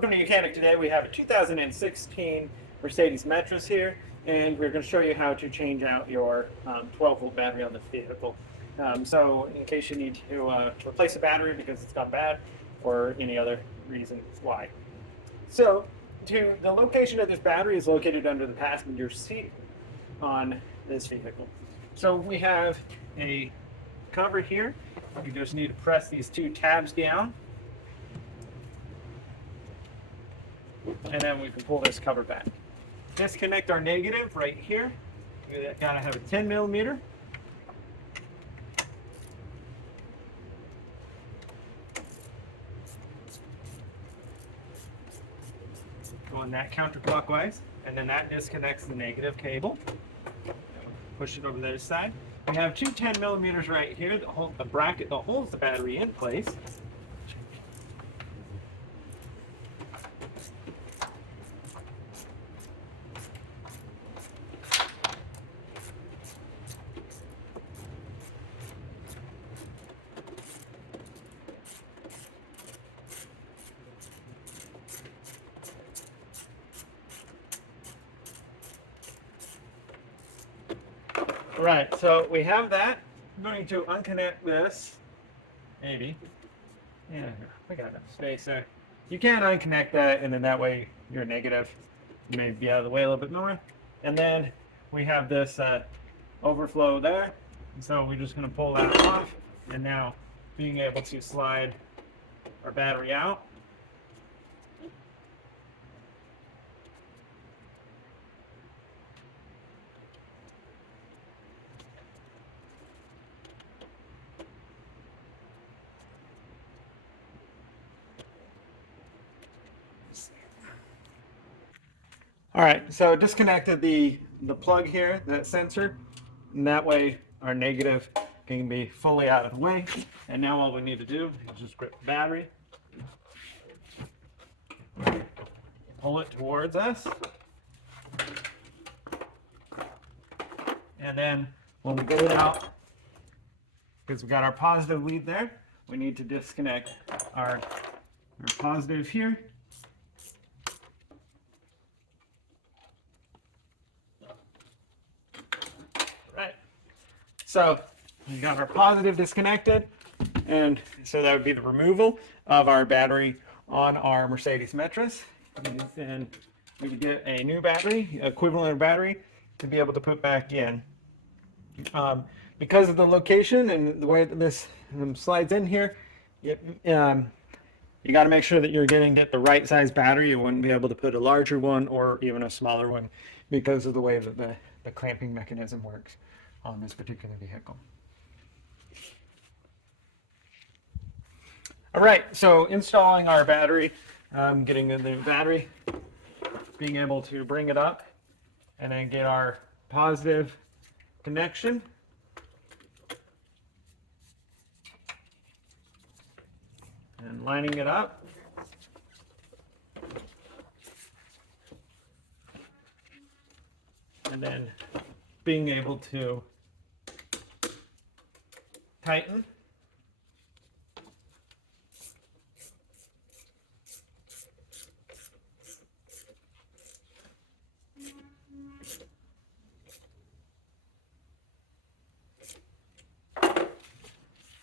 Welcome to Mechanic. Today we have a 2016 Mercedes Metris here, and we're going to show you how to change out your 12-volt battery on this vehicle. So in case you need to replace a battery because it's gone bad or any other reason why. So the location of this battery is located under the passenger seat on this vehicle. So we have a cover here. You just need to press these two tabs down, and then we can pull this cover back. Disconnect our negative right here. We gotta have a 10 millimeter. Going that counterclockwise, and then that disconnects the negative cable. Push it over the other side. We have two 10 millimeters right here that hold the bracket that holds the battery in place. Right, so we have that. I'm going to unconnect this, maybe. Yeah, we got enough space there. You can unconnect that, and then that way your negative may be out of the way a little bit more. And then we have this overflow there. And so we're just going to pull that off, and now being able to slide our battery out. All right, so disconnected the plug here, that sensor, and that way our negative can be fully out of the way. And now all we need to do is just grip the battery, pull it towards us, and then when we get it out, because we got our positive lead there, we need to disconnect our positive here. So we got our positive disconnected, and so that would be the removal of our battery on our Mercedes Metris. And then we would get a new battery, equivalent battery, to be able to put back in. Because of the location and the way that this slides in here, you got to make sure that you're getting the right size battery. You wouldn't be able to put a larger one or even a smaller one because of the way that the clamping mechanism works on this particular vehicle. All right, so installing our battery, getting the new battery, being able to bring it up and then get our positive connection. And lining it up. And then being able to tighten.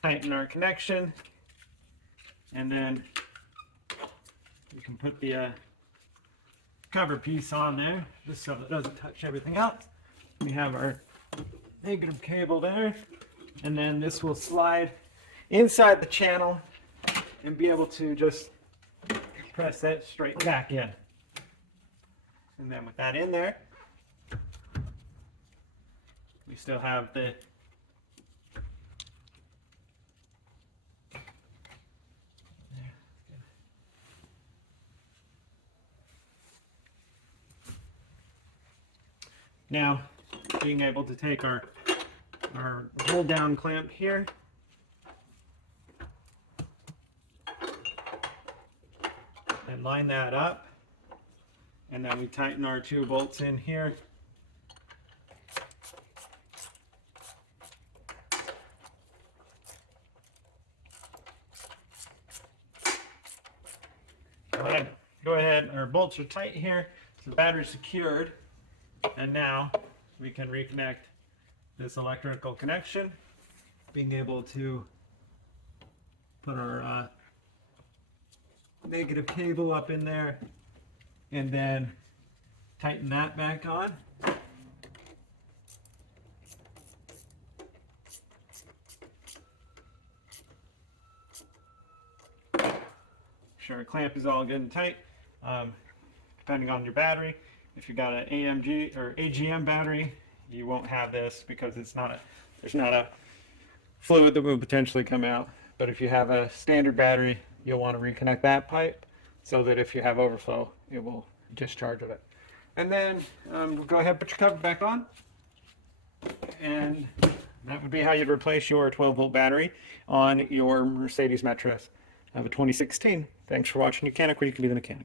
Tighten our connection, and then we can put the cover piece on there just so it doesn't touch everything else. We have our negative cable there, and then this will slide inside the channel and be able to just press that straight back in. And then with that in there, we still have the now being able to take our hold down clamp here and line that up, and then we tighten our two bolts in here. go ahead, our bolts are tight here, so the battery's secured, and now we can reconnect this electrical connection, being able to put our negative cable up in there, and then tighten that back on. Sure, clamp is all good and tight. Depending on your battery, if you've got an AMG or AGM battery, you won't have this because there's not a fluid that will potentially come out. But if you have a standard battery, you'll want to reconnect that pipe so that if you have overflow, it will discharge of it. And then we'll go ahead and put your cover back on, and that would be how you'd replace your 12-volt battery on your Mercedes Metris of a 2016. Thanks for watching Mechanic, where you can be the mechanic.